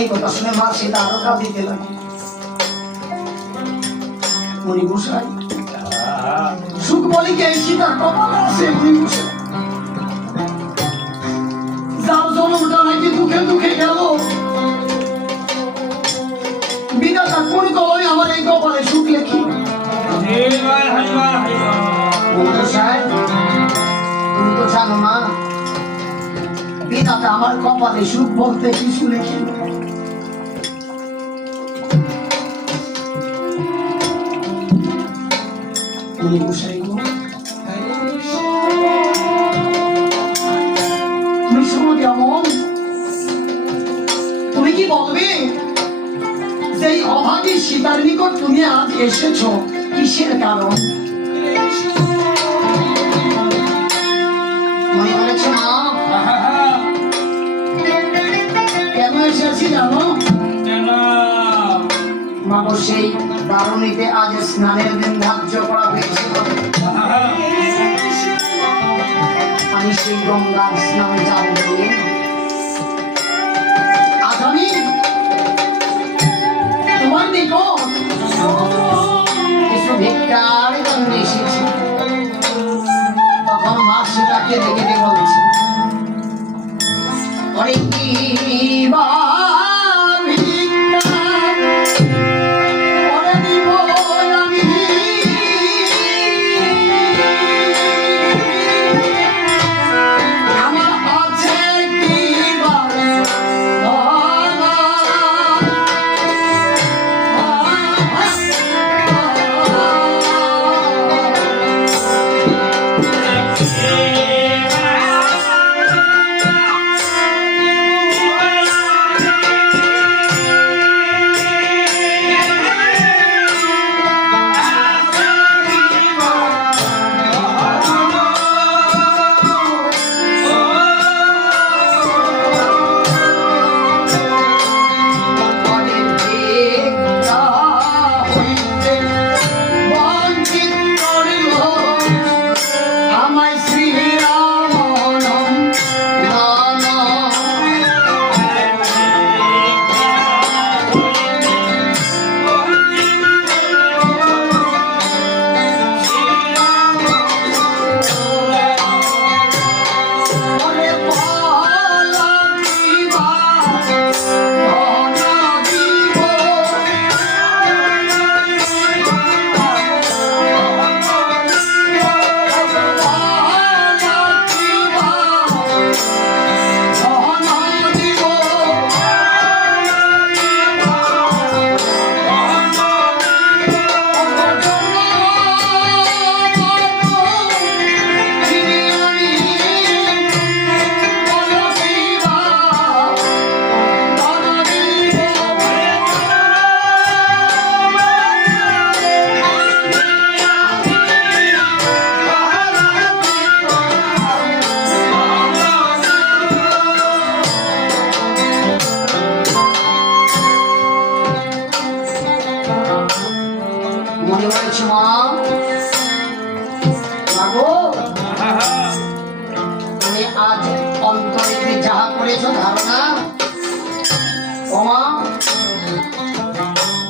এই কথা শুনে মা সীতা আরো কাঁদিতে লাগে। মুনি গোসাই সুখ বলি কে সীতার কপালে আছে। মুনি গোসাই যার জন্মটা নাকি দুঃখে দুঃখে গেল, বিধাতা কোন কলমে আমার এই কপালে সুখ লেখি। মুনি গোসাই তুমি তো জানো না বিধাতা আমার কপালে সুখ বলতে কিছু লেখি। মুনি গোসাই গো তুমি শোনো কেমন, তুমি কি বলবে যে এই অভাগী সীতার নিকট তুমি আজ এসেছ কিসের কারণ? মনে বলেছে মা কেন এসেছি জানো? মা গো সেই বারণীতে আজ স্নানের দিন ধার্য করা হয়েছিল। আমি সেই গঙ্গার স্নানে যাব বলে আজ আমি তোমার নিকট কিছু ভিক্ষার জন্য এসেছি। তখন মা সীতাকে দেখে বলছে অনেক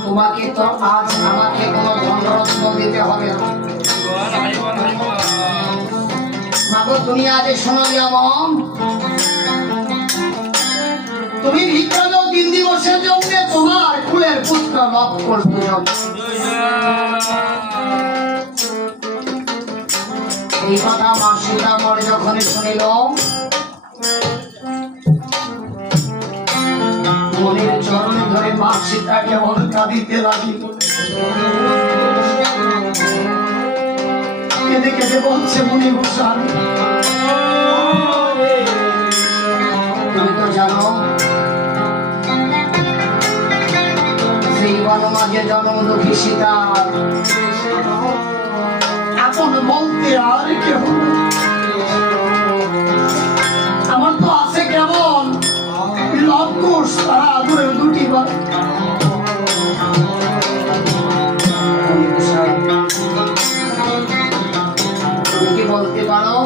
তোমাকে তো আজ আমাকে কোনো ধনরত্ন দিতে হবে না। মাগো তুমি আজ শোনো যেমন তুমি ভিক্ষা দাও 3 দিবসের জন্য তোমার কুলের পুত্র লাভ করতে হবে। এই কথা মা সীতা মরে যখন শুনিল মনের চরণে ধরে মা সীতা কেবল কাঁদিতে লাগিল। কেঁদে কেঁদে বলছে মুনি গোসাই তুমি তো জানো সেই বনমাঝে জন্ম দুঃখী সীতা এখন বলতে আর কেউ আমার তো আছে কেমন লবকুশ তারা আদুরের 2টি বার। তুমি কি বলতে পারো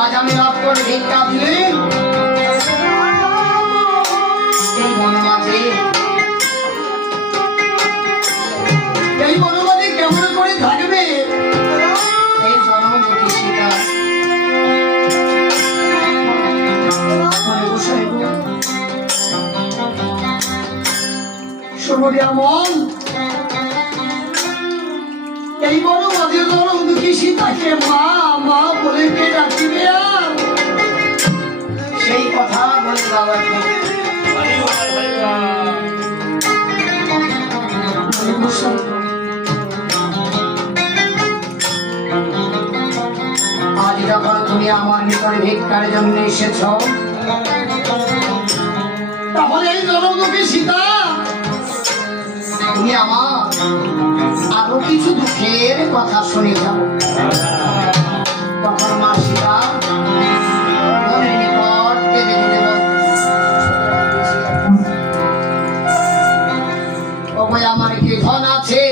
আজ আমি লাভ করে ভিক্ষা দিলে বলি এমন এই বড় মাঝে নরম দুঃখী সীতাকে মা মা বলে কে ডাকিবে আর সেই কথা বলে বাবা আজ যখন তুমি আমার নিকট ভিক্ষার জন্য এসেছ তাহলে এই জনদুঃখী সীতা তুমি আমার আরো কিছু দুঃখের কথা শুনে যাও। তখন মা সীতা মনের নিকট কেঁদে কেঁদে বলতে আমার কি ধন আছে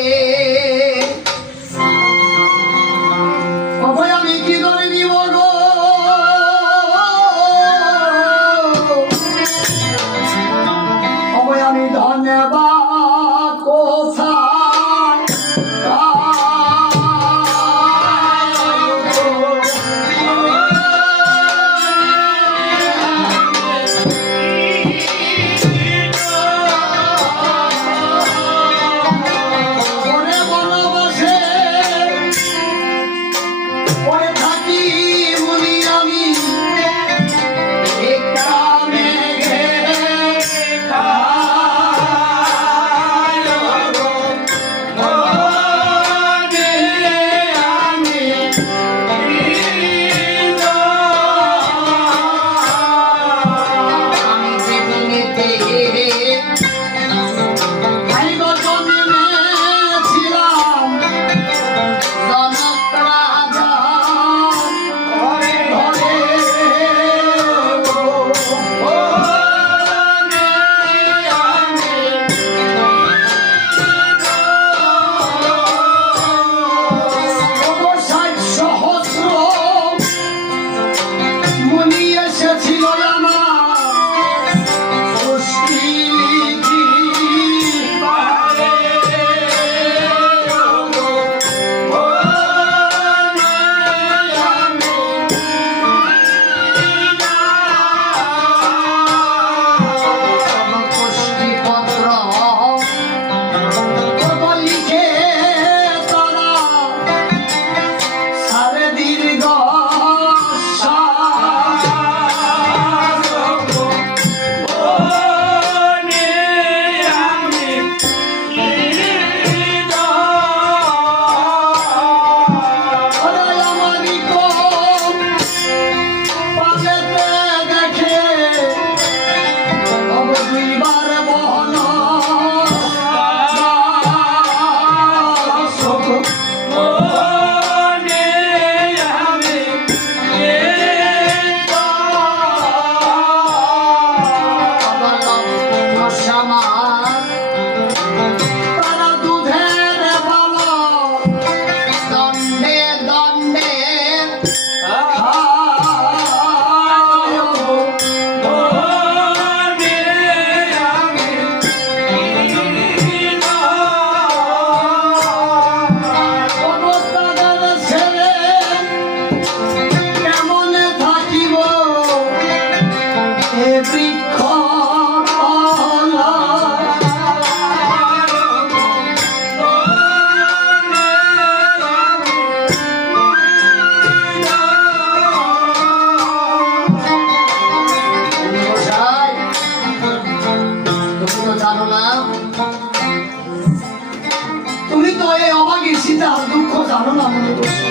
আমি কি ধরে নিব গো আমি ধন্যবাদ কোথায় তুমি তো এই অবাগী সীতার দুঃখ জানো না মনে করছো